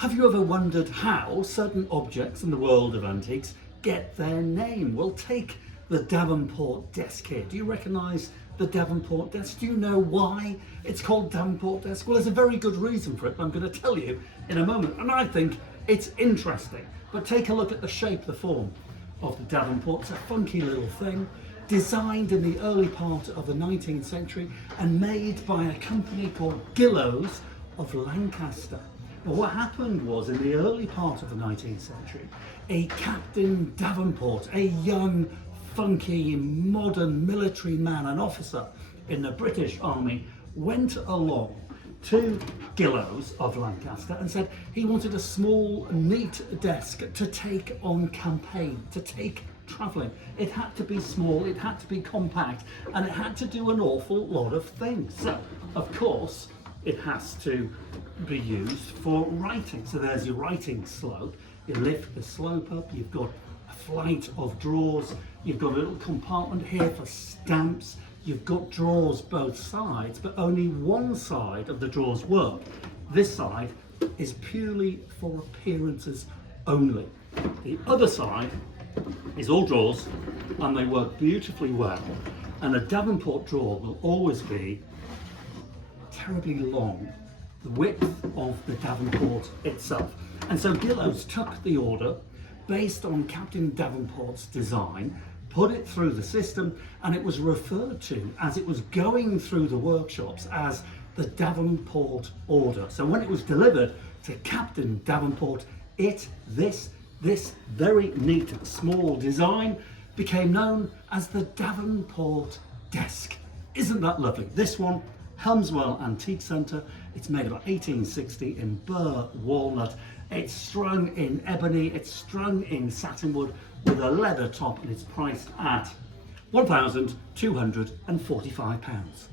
Have you ever wondered how certain objects in the world of antiques get their name? Well, take the Davenport Desk here. Do you recognise the Davenport Desk? Do you know why it's called Davenport Desk? Well, there's a very good reason for it, I'm going to tell you in a moment, and I think it's interesting. But take a look at the shape, the form of the Davenport. It's a funky little thing, designed in the early part of the 19th century and made by a company called Gillows of Lancaster. But what happened was, in the early part of the 19th century, a Captain Davenport, a young, funky, modern military man, an officer in the British Army, went along to Gillows of Lancaster and said he wanted a small, neat desk to take on campaign, to take travelling. It had to be small, it had to be compact, and it had to do an awful lot of things. So, of course, it has to be used for writing. So there's your writing slope. You lift the slope up, you've got a flight of drawers, you've got a little compartment here for stamps, you've got drawers both sides, but only one side of the drawers work. This side is purely for appearances only. The other side is all drawers, and they work beautifully well. And a Davenport drawer will always be terribly long, the width of the Davenport itself. And so Gillows took the order based on Captain Davenport's design, put it through the system, and it was referred to, as it was going through the workshops, as the Davenport order. So when it was delivered to Captain Davenport, this very neat small design became known as the Davenport Desk. Isn't that lovely? This one, Hemswell Antiques Centre. It's made about 1860 in burr walnut. It's strung in ebony, it's strung in satinwood with a leather top, and it's priced at £1,245.